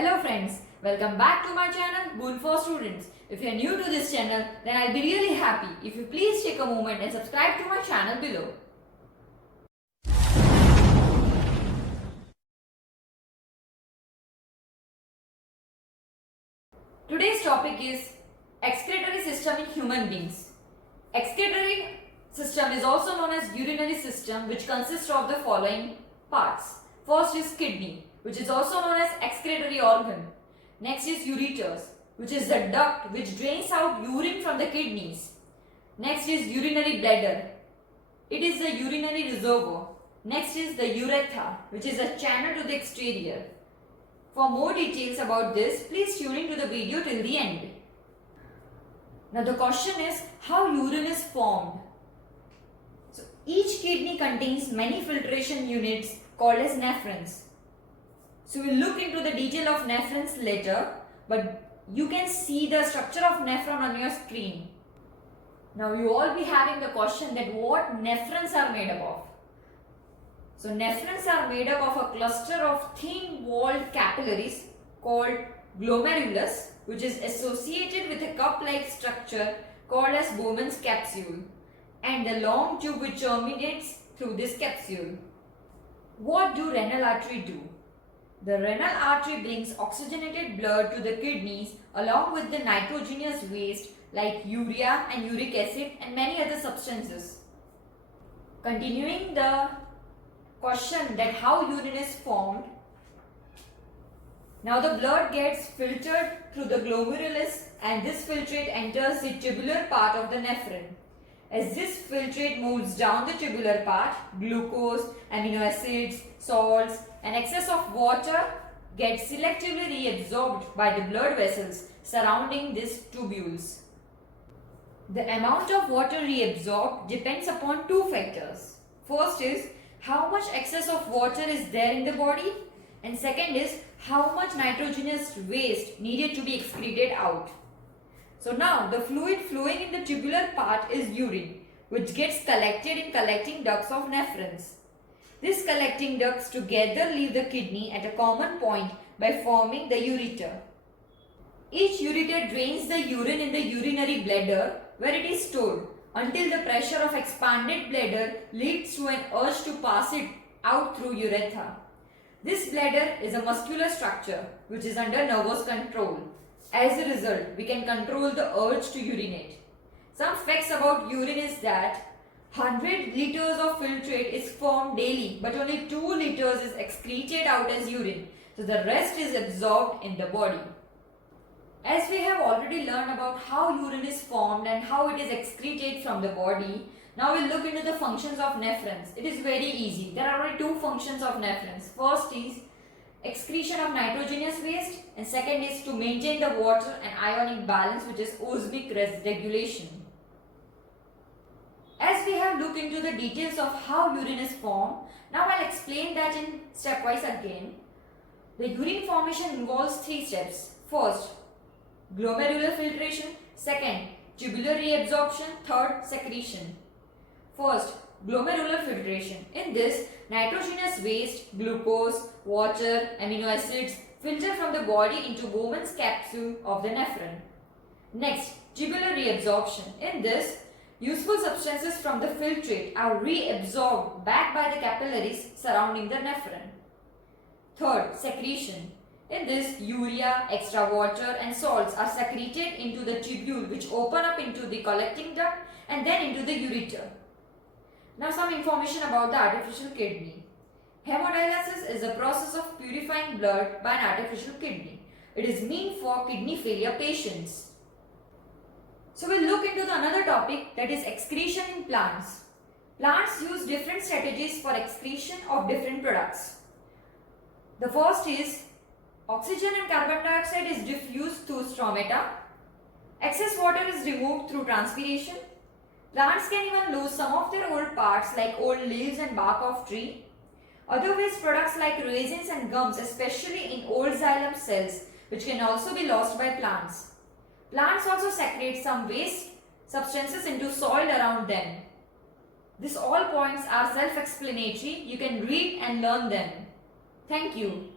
Hello friends, welcome back to my channel Boon for Students. If you are new to this channel, then I'll be really happy if you please take a moment and subscribe to my channel below. Today's topic is excretory system in human beings. Excretory system is also known as urinary system, which consists of the following parts. First is kidney, which is also known as excretory organ. Next is ureters, which is the duct which drains out urine from the kidneys. Next is urinary bladder. It is the urinary reservoir. Next is the urethra, which is a channel to the exterior. For more details about this, please tune in to the video till the end. Now the question is how urine is formed. So each kidney contains many filtration units called as nephrons. So we'll look into the detail of nephrons later, but you can see the structure of nephron on your screen. Now you all be having the question that what nephrons are made up of. So nephrons are made up of a cluster of thin-walled capillaries called glomerulus, which is associated with a cup-like structure called as Bowman's capsule, and the long tube which terminates through this capsule. What do renal artery do? The renal artery brings oxygenated blood to the kidneys along with the nitrogenous waste like urea and uric acid and many other substances. Continuing the question that how urine is formed. Now the blood gets filtered through the glomerulus and this filtrate enters the tubular part of the nephron. As this filtrate moves down the tubular part, glucose, amino acids, salts and excess of water gets selectively reabsorbed by the blood vessels surrounding these tubules. The amount of water reabsorbed depends upon two factors. First is how much excess of water is there in the body, and second is how much nitrogenous waste needed to be excreted out. So now the fluid flowing in the tubular part is urine, which gets collected in collecting ducts of nephrons. These collecting ducts together leave the kidney at a common point by forming the ureter. Each ureter drains the urine in the urinary bladder where it is stored until the pressure of expanded bladder leads to an urge to pass it out through urethra. This bladder is a muscular structure which is under nervous control. As a result, we can control the urge to urinate. Some facts about urine is that 100 liters of filtrate is formed daily, but only 2 liters is excreted out as urine. So the rest is absorbed in the body. As we have already learned about how urine is formed and how it is excreted from the body, now we'll look into the functions of nephrons. It is very easy. There are only two functions of nephrons. First is excretion of nitrogenous waste and second is to maintain the water and ionic balance, which is osmic regulation. As we have looked into the details of how urine is formed, now I'll explain that in stepwise again. The urine formation involves three steps. First, glomerular filtration. Second, tubular reabsorption. Third, secretion. First, glomerular filtration. In this, nitrogenous waste, glucose, water, amino acids filter from the body into Bowman's capsule of the nephron. Next, tubular reabsorption. In this, useful substances from the filtrate are reabsorbed back by the capillaries surrounding the nephron. Third, secretion. In this, urea, extra water and salts are secreted into the tubule which open up into the collecting duct and then into the ureter. Now some information about the artificial kidney. Hemodialysis is a process of purifying blood by an artificial kidney. It is meant for kidney failure patients. So we'll look into another topic, that is excretion in plants. Plants use different strategies for excretion of different products. The first is oxygen and carbon dioxide is diffused through stromata. Excess water is removed through transpiration. Plants can even lose some of their old parts like old leaves and bark of tree. Other waste products like resins and gums, especially in old xylem cells, which can also be lost by plants. Plants also secrete some waste substances into soil around them. These all points are self-explanatory. You can read and learn them. Thank you.